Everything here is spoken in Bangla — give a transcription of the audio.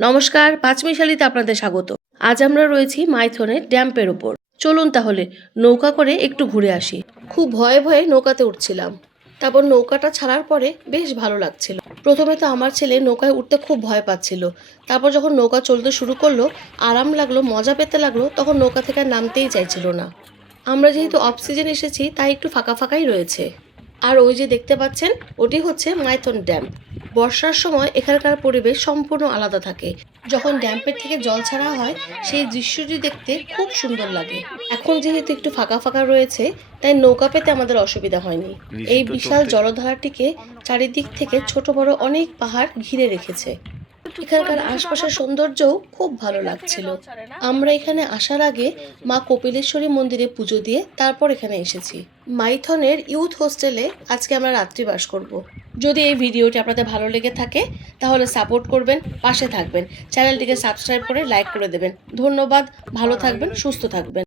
নমস্কার পাঁচমিশালিতে আপনাদের স্বাগত। আজ আমরা রয়েছি মাইথনের ড্যাম্পের ওপর চলুন তাহলে নৌকা করে একটু ঘুরে আসি। খুব ভয়ে ভয়ে নৌকাতে উঠছিলাম। তারপর নৌকাটা ছাড়ার পরে বেশ ভালো লাগছিল। প্রথমে তো আমার ছেলে নৌকায় উঠতে খুব ভয় পাচ্ছিল। তারপর যখন নৌকা চলতে শুরু করল, আরাম লাগল, মজা পেতে লাগল, তখন নৌকা থেকে নামতেই চাইছিল না। আমরা যেহেতু অফ সিজন এসেছি, তাই একটু ফাঁকা ফাঁকাই রয়েছে। আর ওই যে দেখতে পাচ্ছেন, ওটি হচ্ছে মাইথন ড্যাম বর্ষার সময় এখানকার পরিবেশ সম্পূর্ণ আলাদা থাকে। যখন ড্যাম্পের থেকে জল ছাড়া হয় সেই দৃশ্যটি দেখতে খুব সুন্দর লাগে। এখন যেহেতু একটু ফাঁকা ফাঁকা রয়েছে তাই নৌকা পেতে আমাদের অসুবিধা হয়নি। এই বিশাল জলধারাটিকে চারিদিক থেকে ছোট বড় অনেক পাহাড় ঘিরে রেখেছে। এখানকার আশপাশের সৌন্দর্যও খুব ভালো লাগছিল। আমরা এখানে আসার আগে মা কপিলেশ্বরী মন্দিরে পুজো দিয়ে তারপর এখানে এসেছি। মাইথনের ইউথ হোস্টেলে আজকে আমরা রাত্রি বাস করব। যদি এই ভিডিওটি আপনাদের ভালো লেগে থাকে, তাহলে সাপোর্ট করবেন, পাশে থাকবেন। চ্যানেলটিকে সাবস্ক্রাইব করে লাইক করে দেবেন। ধন্যবাদ, ভালো থাকবেন, সুস্থ থাকবেন।